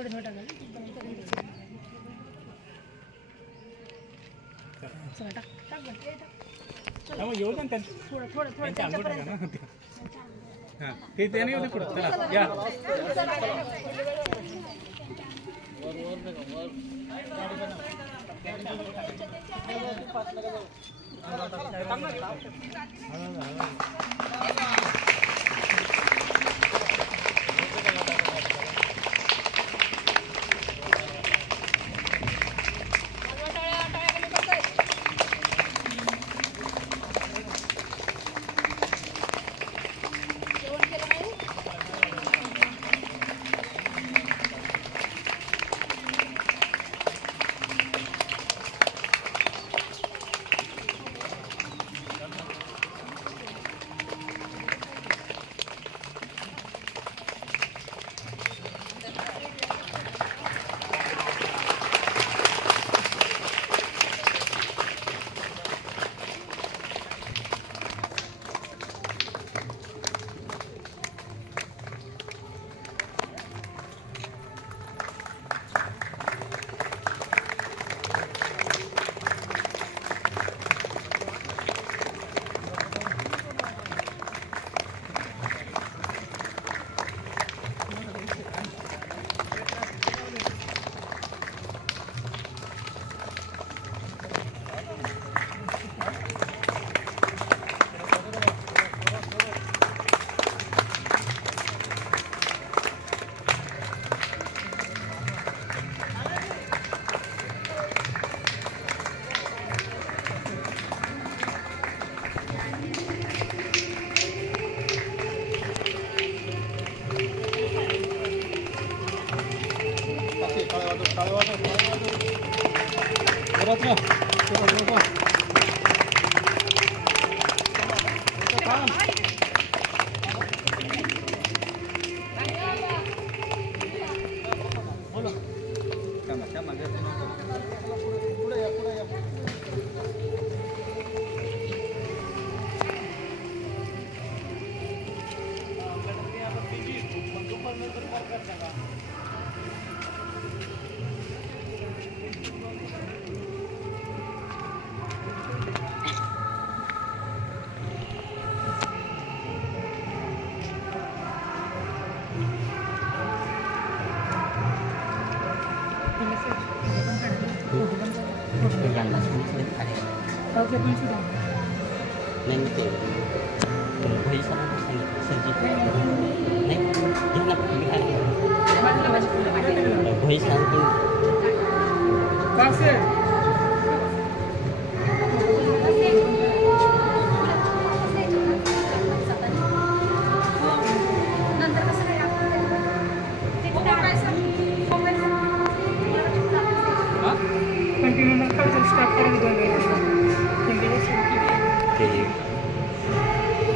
येऊ दे थोडं हां ते नाही होते पुढं चला या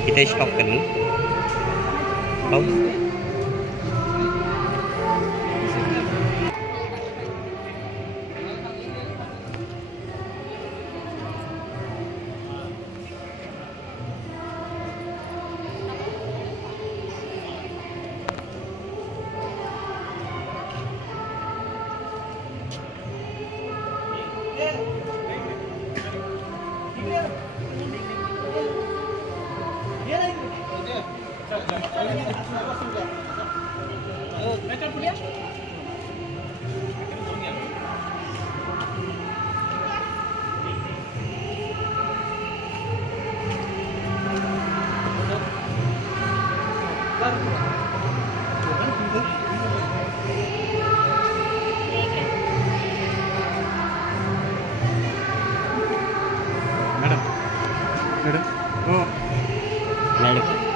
kita stop kan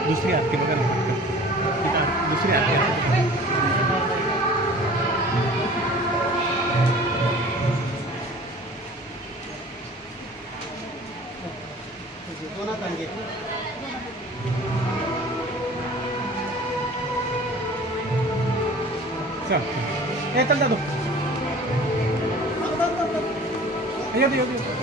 दुसरी आरती बघा ना दुसरी आरती चल दादू येऊ दे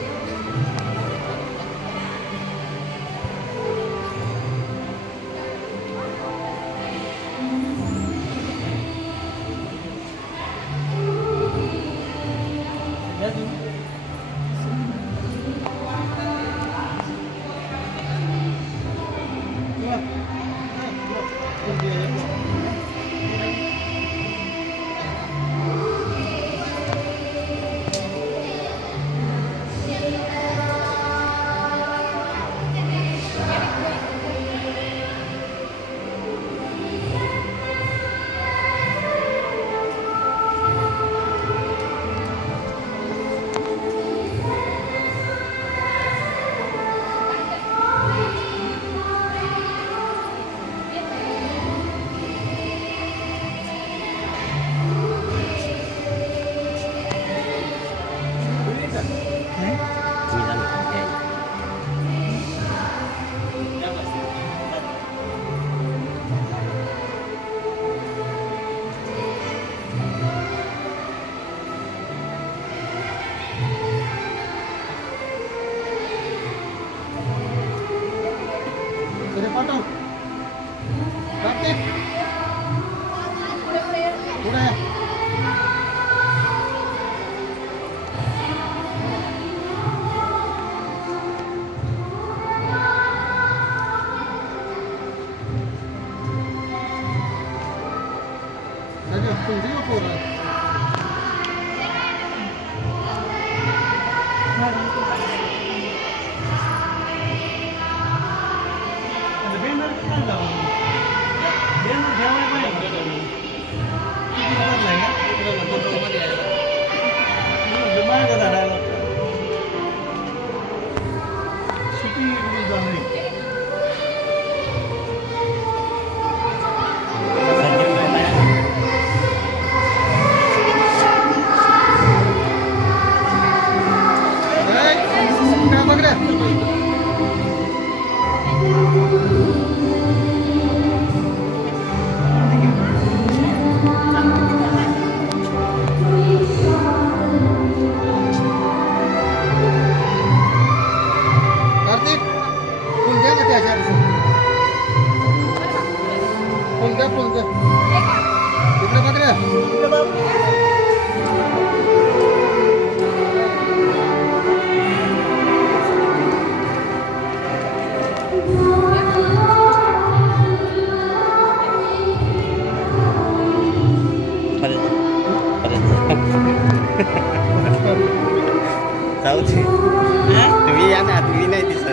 तुम्ही या ना, तुम्ही नाही दिसत.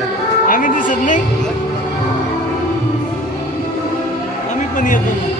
आम्ही दिसत नाही, आम्ही पण येतो ना.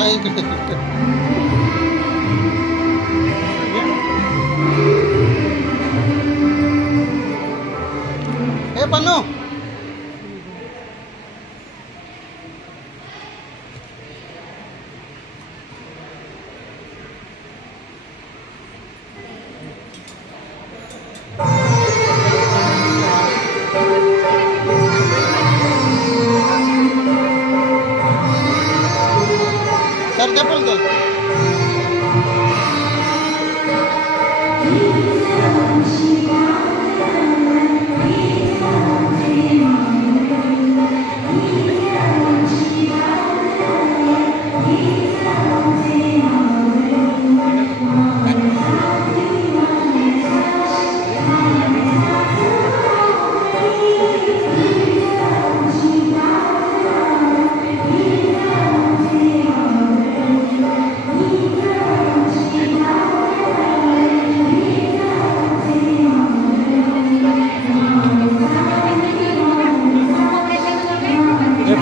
Ay,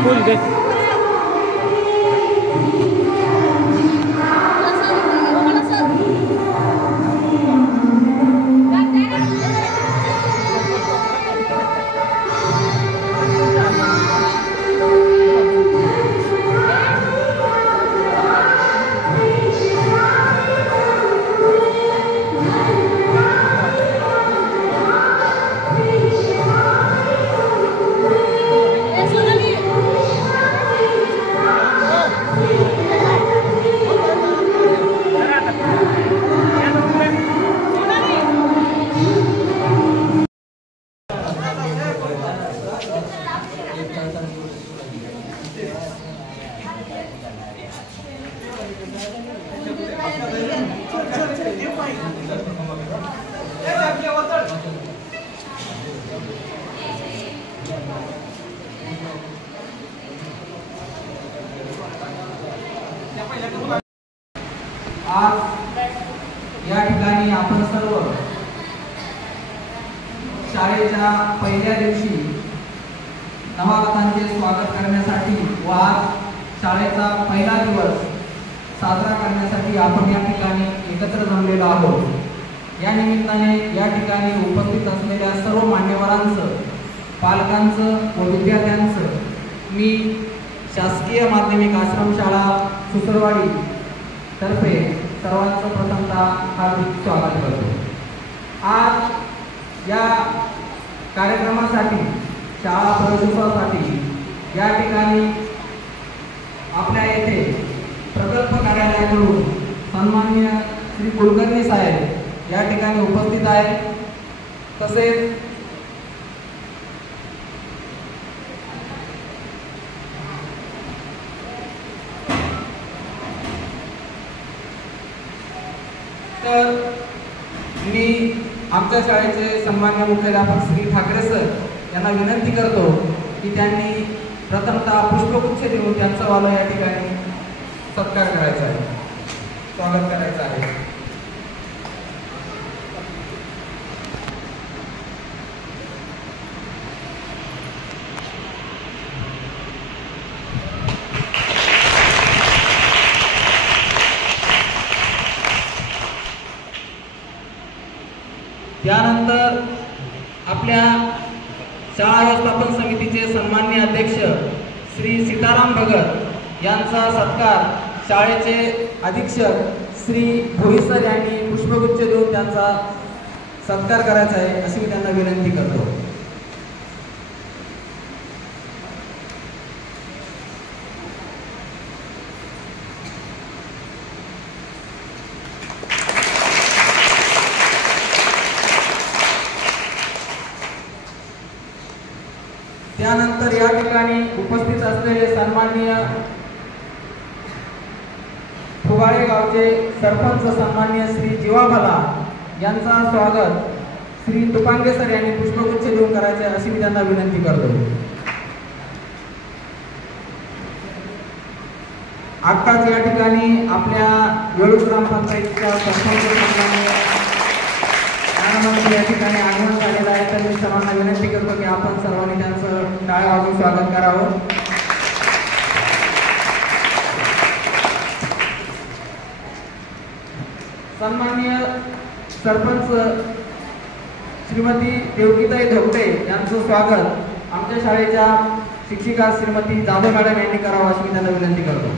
फूल दे आज या ठिकाणी आपण सर्व शाळेच्या पहिल्या दिवशी नवागतांचे स्वागत करण्यासाठी व आज शाळेचा पहिला दिवस साजरा करण्यासाठी आपण या ठिकाणी एकत्र जमलेलो आहोत। या निमित्ताने या ठिकाणी उपस्थित असलेल्या सर्व मान्यवरांचं, पालकांचं व विद्यार्थ्यांचं मी शासकीय माध्यमिक आश्रमशाळा सुसरवाडी तर्फे सर्वांचं प्रथमतः हार्दिक स्वागत करतो। आज या कार्यक्रमासाठी, शाळा प्रवेशोत्सवासाठी या ठिकाणी आपल्या येथे प्रकल्प कार्यालयाकडून सन्माननीय श्री कुलकर्णी साहेब या ठिकाणी उपस्थित आहेत। तसेच तर मी आमच्या शाळेचे सन्माननीय मुख्याध्यापक श्री ठाकरे सर यांना विनंती करतो की त्यांनी प्रथमतः पुष्पगुच्छ देऊन त्यांचा वाला या ठिकाणी सत्कार करायचा आहे, स्वागत करायचं आहे। त्यानंतर आपल्या शाळा व्यवस्थापन समितीचे सन्माननीय अध्यक्ष श्री सीताराम भगत यांचा सत्कार शाळेचे अधीक्षक श्री भोई सर यांनी पुष्पगुच्छ देऊन त्यांचा सत्कार करायचा आहे अशी मी त्यांना विनंती करतो। त्यानंतर या ठिकाणी उपस्थित असलेले सन्माननीय फुगाळे गावचे सरपंच सन्माननीय श्री जीवाभाला यांचा स्वागत श्री तुपांगे सर यांनी पुष्पगुच्छ देऊन करायचे अशी मी त्यांना विनंती करतो। आत्ताच या ठिकाणी आपल्या वेळूर ग्रामपंचायतीच्या सरपंच सन्माननीय या ठिकाणी आगमन झालेलं आहे, तर मी सर्वांना विनंती करतो की आपण सर्वांनी त्यांचं टाळ्या वाजवून स्वागत करावं। सन्माननीय सरपंच श्रीमती देवकीताई धोकटे यांचं स्वागत आमच्या शाळेच्या शिक्षिका श्रीमती जाधव मॅडम यांनी करावं अशी मी त्यांना विनंती करतो।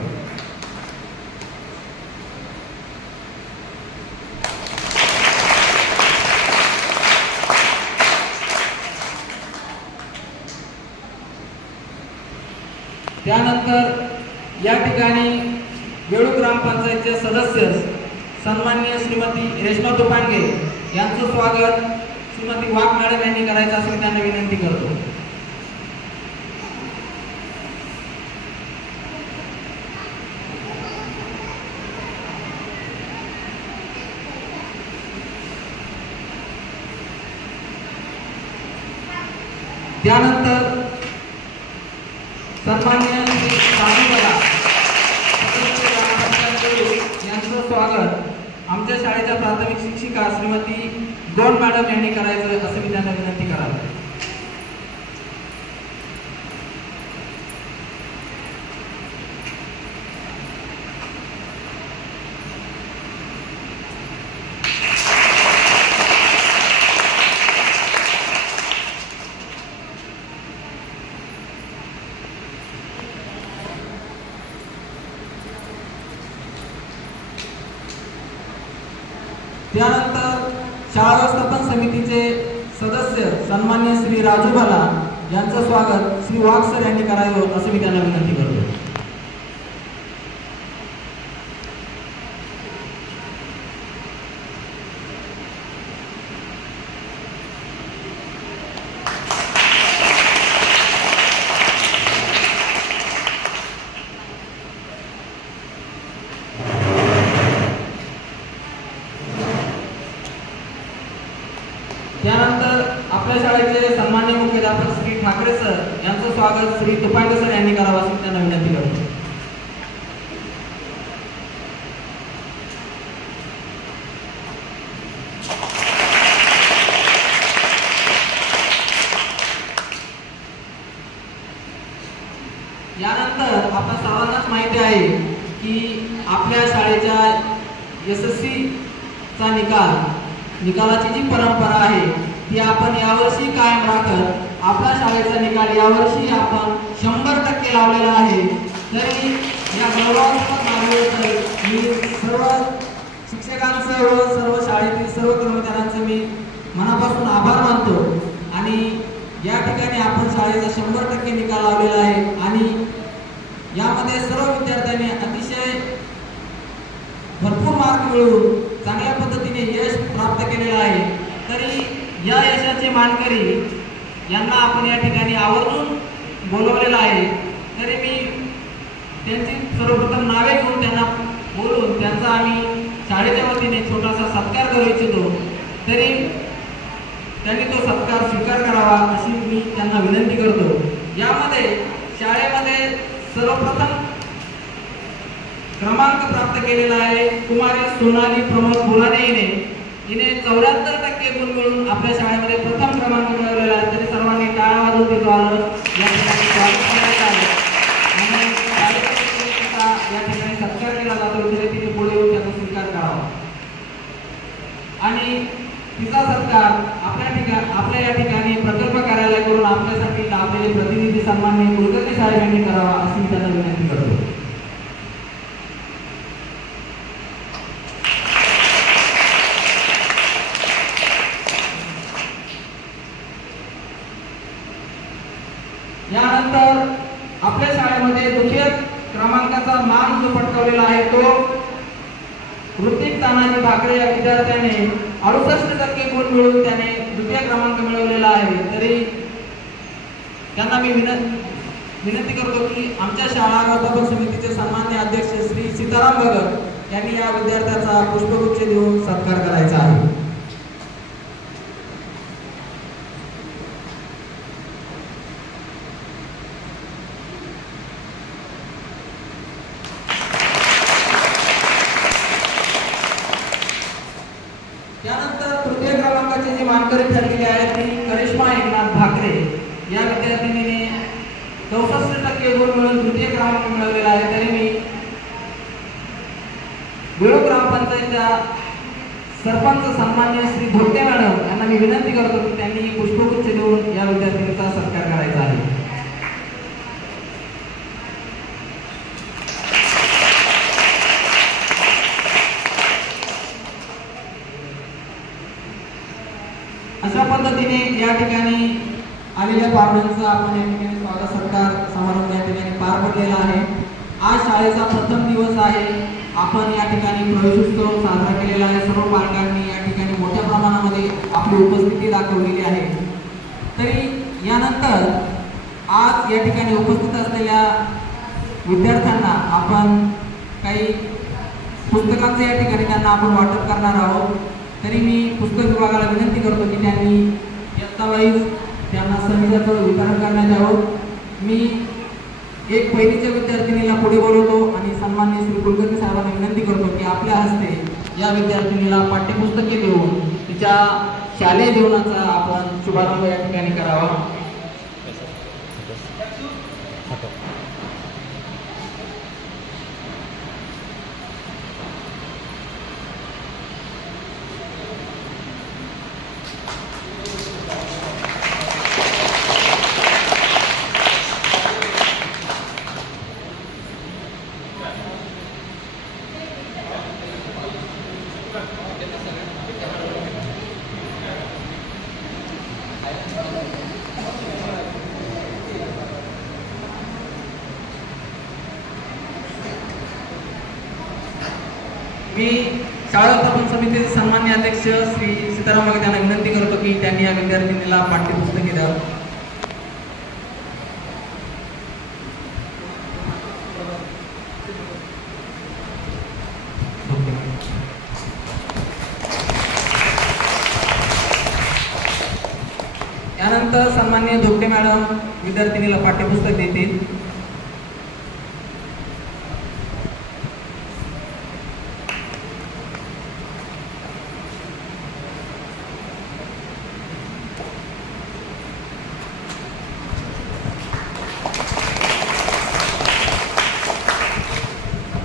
त्यानंतर या ठिकाणी वेळूर ग्रामपंचायतचे सदस्य सन्माननीय श्रीमती रेश्मा तुपांगे स्वागत श्रीमती वाघ मॅडम यांनी करायचं असेल त्यांना विनंती करतो. त्यानंतर सन्माननीय श्री राजूबाला यांचं स्वागत आमच्या शाळेच्या प्राथमिक शिक्षिका श्रीमती गोंड मॅडम यांनी करायचं असं मी त्यांना विनंती कराल. त्यानंतर शाळा व्यवस्थापन समितीचे सदस्य सन्माननीय श्री राजूबाला यांचं स्वागत श्री वाघ सर यांनी करावं असं मी त्यांना विनंती करतो. त्यानंतर आपल्या शाळेचे सन्माननीय मुख्याध्यापक श्री ठाकरे सर यांचं स्वागत श्री तुपांडे सर यांनी करावं असं त्यांना विनंती करतो. यानंतर आपल्या सर्वांनाच माहिती आहे की आपल्या शाळेच्या SSC चा निकालाची जी परंपरा आहे ती आपण यावर्षी कायम राखत आपल्या शाळेचा निकाल यावर्षी आपण 100% लावलेला आहे. तरी या गौरवास्पद मागणीबद्दल मी सर्व शिक्षकांचं व सर्व शाळेतील सर्व कर्मचाऱ्यांचे मी मनापासून आभार मानतो. आणि या ठिकाणी आपण शाळेचा 100% निकाल लावलेला आहे आणि यामध्ये सर्व विद्यार्थ्यांनी अतिशय भरपूर मार्क मिळवून चांगल्या पद्धतीने यश प्राप्त केलेलं आहे. तरी या यशाचे मानकरी यांना आपण या ठिकाणी आवर्जून बोलवलेलं आहे. तरी मी त्यांची सर्वप्रथम नावे घेऊन त्यांना बोलून त्यांचा आम्ही शाळेच्या वतीने छोटासा सत्कार करू इच्छितो. तरी त्यांनी तो सत्कार स्वीकार करावा अशी मी त्यांना विनंती करतो. यामध्ये शाळेमध्ये सर्वप्रथम क्रमांक प्राप्त केलेला आहे कुमारी सोनाली प्रमोद बोलाने हिने 74% गुण मिळून आपल्या शाळेमध्ये प्रथम क्रमांक मिळवलेला आहे. तरी सर्वांनी टाळ्या वाजवून तिचं या ठिकाणी स्वागत करायचं आहे आणि शाळेचा या ठिकाणी सत्कार केला जातो. तिने पुढे येऊन त्याचा स्वीकार करावा आणि तिचा सत्कार आपल्या या ठिकाणी प्रकल्प कार्यालयाकडून आपल्यासाठी लाभलेले प्रतिनिधी सन्माननीय कुलकर्णी साहेब यांनी करावा अशी त्यांना विनंती करतो. यानंतर आपल्या शाळेमध्ये द्वितीय क्रमांकाचा मान जो पटकावलेला आहे तो ऋतिक तानाजी भाकरे या विद्यार्थ्याने 68% गुण मिळवून त्याने द्वितीय क्रमांक मिळवलेला आहे. तरी त्यांना मी विनंती करतो की आमच्या शाळा व्यवस्थापन समितीचे सन्माननीय अध्यक्ष श्री सीताराम भगत यांनी या विद्यार्थ्याचा पुष्पगुच्छ देऊन सत्कार करायचा आहे. त्यानंतर तृतीय क्रमांकाची जी मानकरी ठरलेली आहे ती करिश्मा एकनाथ भाकरे या विद्यार्थिनीने 64% गुण मिळवून तृतीय क्रमांक मिळवलेला आहे. तरी मी वेळू ग्रामपंचायतच्या सरपंच सन्माननीय श्री धोटे मॅडम यांना मी विनंती करतो की त्यांनी पुष्पगुच्छ देऊन या विद्यार्थिनीचा सत्कार करायचा आहे. अशा पद्धतीने या ठिकाणी आलेल्या पाहुण्यांचा आपण या ठिकाणी स्वागत सत्कार समारंभ या ठिकाणी पार पडलेला आहे. आज शाळेचा प्रथम दिवस आहे. आपण या ठिकाणी प्रवेशोत्सव साजरा केलेला आहे. सर्व पालकांनी या ठिकाणी मोठ्या प्रमाणामध्ये आपली उपस्थिती दाखवलेली आहे. तरी यानंतर आज या ठिकाणी उपस्थित असलेल्या विद्यार्थ्यांना आपण काही पुस्तकांचे या ठिकाणी त्यांना आपण वाटप करणार आहोत. तरी मी पुस्तक विभागाला विनंती करतो की त्यांनी यत्तावाईज त्यांना संविधानाचं वितरण करण्यात यावं. मी एक पहिलीच्या विद्यार्थिनीला पुढे बोलवतो आणि सन्माननीय श्री कुलकर्णी साहेबांना विनंती करतो की आपल्या हस्ते या विद्यार्थिनीला पाठ्यपुस्तके देऊन तिच्या शालेय जीवनाचा आपण शुभारंभ या ठिकाणी करावा. मी शाळा व्यवस्थापन समितीचे सन्माननीय अध्यक्ष श्री सीताराम वाघ यांना विनंती करतो की त्यांनी या विद्यार्थिनीला पाठ्यपुस्तके द्यावं. यानंतर सन्माननीय धोकटे मॅडम विद्यार्थिनीला पाठ्यपुस्तक देतील.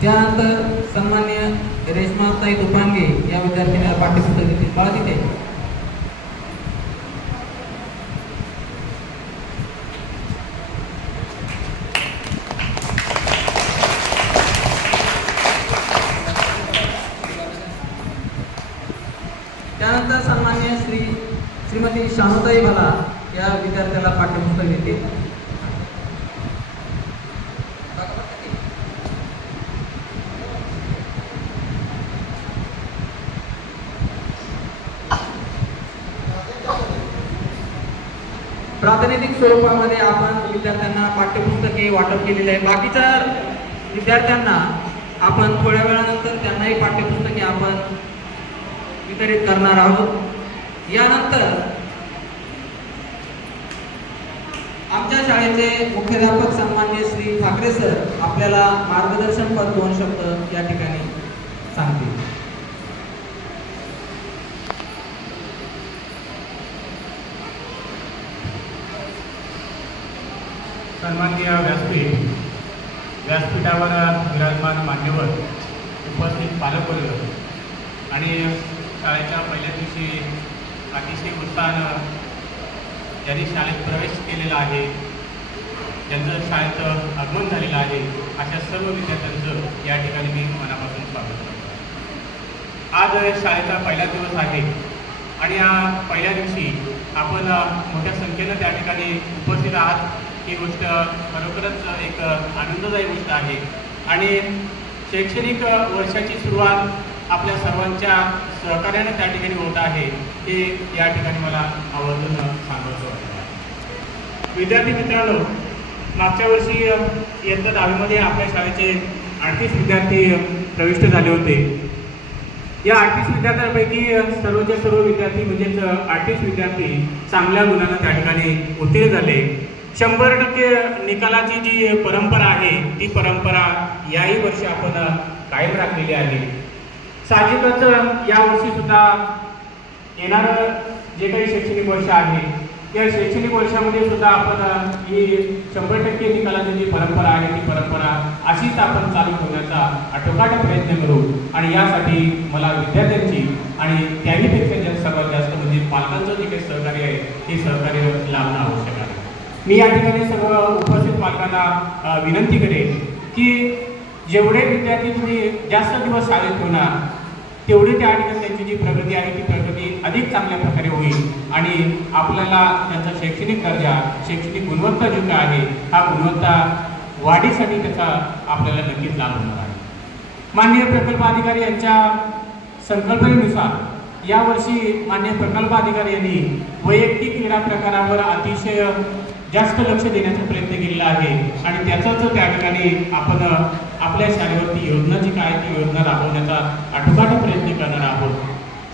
त्यानंतर सन्माननीय रेश्माताई दुपांगे या विद्यार्थिनीला पाठ्यपुस्तक देतील. बाळा तिथे. त्यानंतर सन्माननीय श्रीमती शानुताई भला या विद्यार्थ्याला पाठ्यपुस्तक देतील. प्रातिनिधिक स्वरूपामध्ये आपण विद्यार्थ्यांना पाठ्यपुस्तके वाटप केलेले आहे. बाकीच्या विद्यार्थ्यांना आपण थोड्या वेळानंतर त्यांनाही पाठ्यपुस्तके आपण वितरित करणार आहोत. यानंतर आमच्या शाळेचे मुख्याध्यापक सन्माननीय श्री ठाकरे सर आपल्याला मार्गदर्शनपर 2 शब्द या ठिकाणी सांगतील. सन्माननीय व्यासपीठावर विराजमान मान्यवर, उपस्थित पालकवर्ग आणि शाळेच्या पहिल्या दिवशी अतिशय उत्साहानं ज्यांनी शाळेत प्रवेश केलेला आहे, ज्यांचं शाळेत आगमन झालेलं आहे, अशा सर्व विद्यार्थ्यांचं या ठिकाणी मी मनापासून स्वागत करतो. आज शाळेचा पहिला दिवस आहे आणि या पहिल्या दिवशी आपण मोठ्या संख्येनं त्या ठिकाणी उपस्थित आहात. ही गोष्ट खरोखरच एक आनंददायी गोष्ट आहे आणि शैक्षणिक वर्षाची सुरुवात आपल्या सर्वांच्या सहकार्याने त्या ठिकाणी होत आहे हे या ठिकाणी मला आवर्जून सांगायचं वाटतं. विद्यार्थी मित्रांनो, मागच्या वर्षी इयत्ता 10वीमध्ये आपल्या शाळेचे 38 विद्यार्थी प्रविष्ट झाले होते. या 38 विद्यार्थ्यांपैकी सर्वच्या सर्व विद्यार्थी म्हणजेच 38 विद्यार्थी चांगल्या गुणांना त्या ठिकाणी उत्तीर्ण झाले. 100% निकालाची जी परंपरा आहे ती परंपरा याही वर्षी आपण कायम राखलेली आहे. साहजिकच यावर्षी सुद्धा येणारं जे काही शैक्षणिक वर्ष आहे त्या शैक्षणिक वर्षामध्ये सुद्धा आपण ही 100% निकालाची जी परंपरा आहे ती परंपरा अशीच आपण चालू ठेवण्याचा आटोकाट प्रयत्न करू आणि यासाठी मला विद्यार्थ्यांची आणि त्याहीपेक्षा सर्वात जास्त म्हणजे पालकांचं जे काही सहकार्य आहे ते सहकार्य लाभणं आवश्यक आहे. मी या ठिकाणी सर्व उपस्थित पालकांना विनंती करेन की जेवढे विद्यार्थी तुम्ही जास्त दिवस शाळेत ठेवणार तेवढी त्या ठिकाणी त्यांची जी प्रगती आहे ती प्रगती अधिक चांगल्या प्रकारे होईल आणि आपल्याला त्यांचा शैक्षणिक दर्जा, शैक्षणिक गुणवत्ता जी काय आहे हा गुणवत्ता वाढीसाठी त्याचा आपल्याला नक्कीच लाभ होणार आहे. माननीय प्रकल्प अधिकारी यांच्या संकल्पनेनुसार यावर्षी माननीय प्रकल्प अधिकारी यांनी वैयक्तिक क्रीडा प्रकारावर अतिशय जास्त लक्ष देण्याचा प्रयत्न केलेला आहे आणि त्याचाच त्या ठिकाणी आपण आपल्या शाळेवरती योजना जी काय ती योजना राबवण्याचा आठोकाठ प्रयत्न करणार आहोत।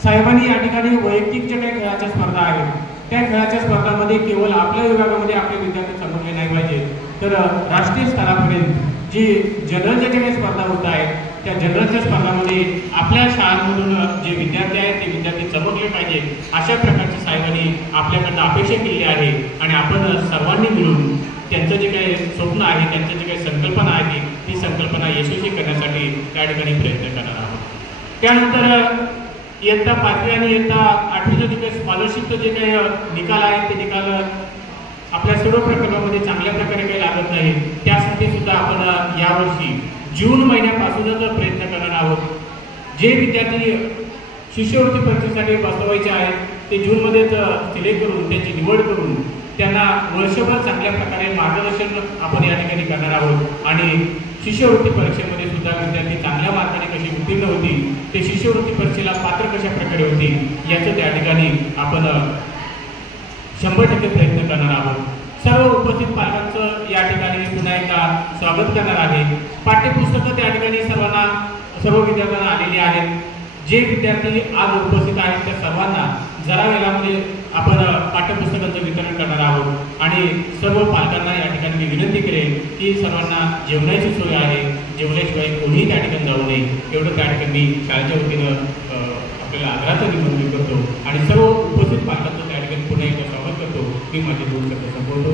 साहेबांनी या ठिकाणी वैयक्तिक ज्या काही खेळाच्या स्पर्धा आहेत त्या खेळाच्या स्पर्धांमध्ये केवळ आपल्या विभागामध्ये आपले विद्यार्थी चमकले नाही पाहिजे, तर राष्ट्रीय स्तरापर्यंत जी जनरलच्या ज्या काही स्पर्धा होत आहेत त्या जनरलच्या स्पर्धांमध्ये आपल्या शाळांमधून जे विद्यार्थी आहेत ते विद्यार्थी चमकले पाहिजे अशा प्रकारची साहेबांनी आपल्याकडनं अपेक्षा केली आहे आणि आपण सर्वांनी मिळून त्यांचं जे काही स्वप्न आहे त्यांचं जे काही संकल्पना आहे ती संकल्पना यशस्वी करण्यासाठी त्या ठिकाणी प्रयत्न करणार आहोत। त्यानंतर इयत्ता 5वी आणि इयत्ता 8वीचं जे काही स्कॉलरशिपचं जे काही निकाल आहे ते निकाल आपल्या सर्व प्रकल्पामध्ये चांगल्या प्रकारे काही लागत नाही, त्यासाठी सुद्धा आपण यावर्षी जून महिन्यापासूनच प्रयत्न करणार आहोत। जे विद्यार्थी शिष्यवृत्ती परीक्षेसाठी बसवायचे आहेत ते जूनमध्येच सिलेक्ट करून त्याची निवड करून त्यांना वर्षभर चांगल्या प्रकारे मार्गदर्शन आपण या ठिकाणी करणार आहोत आणि शिष्यवृत्ती परीक्षेमध्ये सुद्धा विद्यार्थी चांगल्या मार्गाने कशी उत्तीर्ण होतील, ते शिष्यवृत्ती परीक्षेला पात्र कशा प्रकारे होतील याचं त्या ठिकाणी आपण 100% प्रयत्न करणार आहोत। सर्व उपस्थित पालकांचं या ठिकाणी पुन्हा एकदा स्वागत करणार आहे। पाठ्यपुस्तकं त्या ठिकाणी सर्व विद्यार्थ्यांना आलेली आहेत। जे विद्यार्थी आज उपस्थित आहेत त्या सर्वांना जरा वेळामध्ये आपण पाठ्यपुस्तकांचं वितरण करणार आहोत आणि सर्व पालकांना या ठिकाणी मी विनंती करेन की सर्वांना जेवणाची सोय आहे, जेवल्याशिवाय कोणीही त्या ठिकाणी जाऊ नये एवढं त्या ठिकाणी मी शाळेच्या वतीनं आपल्याला आग्रहाचं विनंती करतो आणि सर्व उपस्थित पालकांचं त्या ठिकाणी पुन्हा एकदा स्वागत करतो। मी माझे 2 शब्द संपवतो।